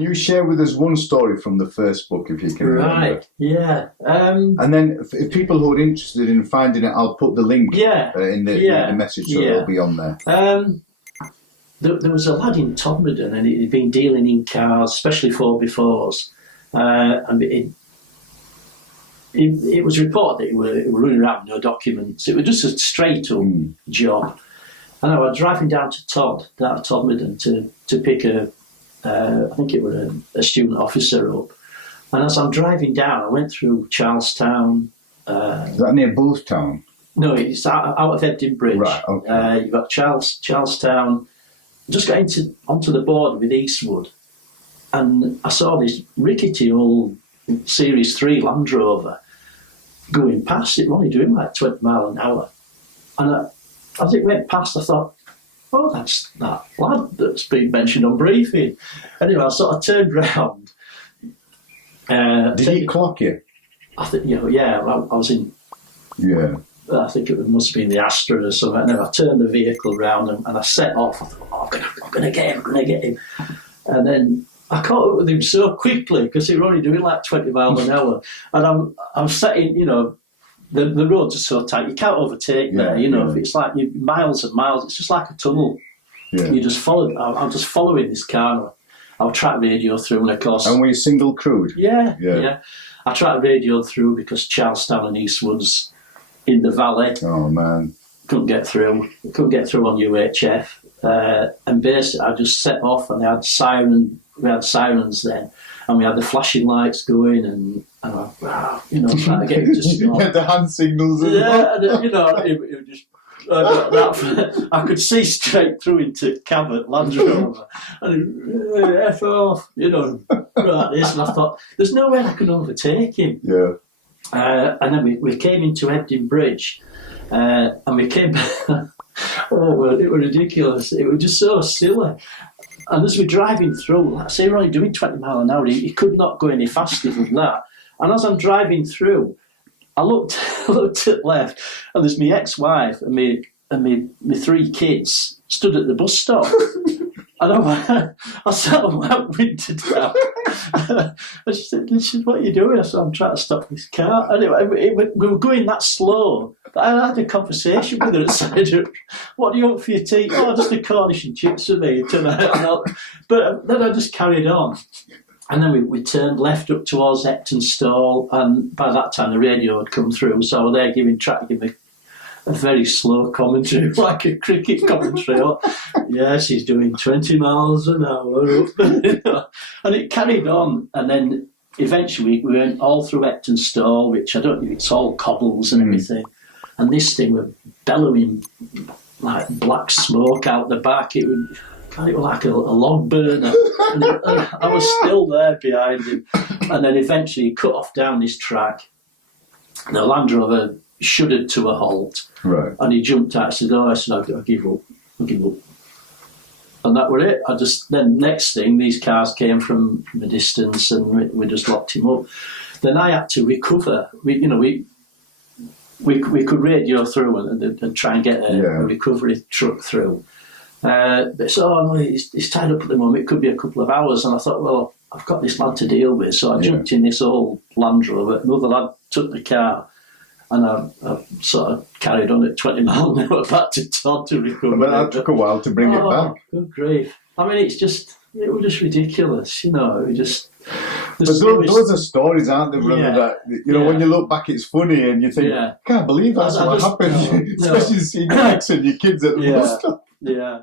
Can you share with us one story from the first book, if you can remember? Right, yeah. And then if people who are interested in finding it, I'll put the link in the message, so it'll be on there. There was a lad in Todmorden, and he'd been dealing in cars, especially 4x4s. And it was reported that he were running around with no documents. It was just a straight-up job. And I was driving down to Todmorden to pick I think it was a student officer up. And as I'm driving down, I went through Charlestown. Is that near Boothtown? No, it's out of Ebden Bridge. Right, okay. You've got Charlestown. Just got onto the border with Eastwood. And I saw this rickety old Series 3 Land Rover going past. It was only doing like 20 miles an hour. And as it went past, I thought, oh, that's that lad that's been mentioned on briefing. Anyway, I sort of turned round. Did he clock you? I think, I was in. Yeah. I think it must have been the Astra or something. And then I turned the vehicle round and I set off. I thought, I'm going to get him. And then I caught up with him so quickly because he was only doing like 20 miles an hour. And I'm setting, the roads are so tight, you can't overtake there, if it's like miles and miles, it's just like a tunnel. Yeah. You just follow. I'm just following this car. I'll track radio through, and of course. And were you single crewed? Yeah. I tracked radio through because Charlestown and Eastwood's in the valley. Oh man. Couldn't get through on UHF. And basically, I just set off, and we had sirens then, and we had the flashing lights going, and trying to get him to stop. Yeah, the hand signals. It just. I could see straight through into Cabot, Land Rover, and F off, like this. And I thought, there's no way I can overtake him. Yeah. And then we came into Ebden Bridge, and we came. Oh, it was ridiculous. It was just so silly. And as we're driving through, like I say, we're only doing 20 miles an hour. He could not go any faster than that. And as I'm driving through, I looked at left, and there's my ex-wife and my 3 kids stood at the bus stop. And I sat on my window down. And she said, what are you doing? I said, I'm trying to stop this car. Anyway, we were going that slow. But I had a conversation with her and said, what do you want for your tea? Oh, just a Cornish and chips for me tonight. But then I just carried on. And then we turned left up towards Epton Stall, and by that time the radio had come through, so they're trying to give me a very slow commentary, like a cricket commentary. Yes, he's doing 20 miles an hour. And it carried on, and then eventually we went all through Epton Stall, which I don't know, it's all cobbles and everything, and this thing was bellowing like black smoke out the back. It was like a log burner. And I was still there behind him. And then eventually he cut off down this track. The Land Rover shuddered to a halt. Right. And he jumped out and said, I'll give up. And that were it. Then next thing, these cars came from the distance, and we just locked him up. Then I had to recover. We could radio through and try and get a recovery truck through. But he's tied up at the moment. It could be a couple of hours. And I thought, well, I've got this lad to deal with. So I jumped in this old Land Rover. Another lad took the car, and I sort of carried on at 20 miles an hour back to Todd to recover. But that took a while to bring it back. Good grief. I mean, it was just ridiculous, It was just... But those are stories, aren't they, brother? That when you look back, it's funny, and you think, I can't believe that's what happened. Especially seeing your ex and your kids at the bus stop. Yeah.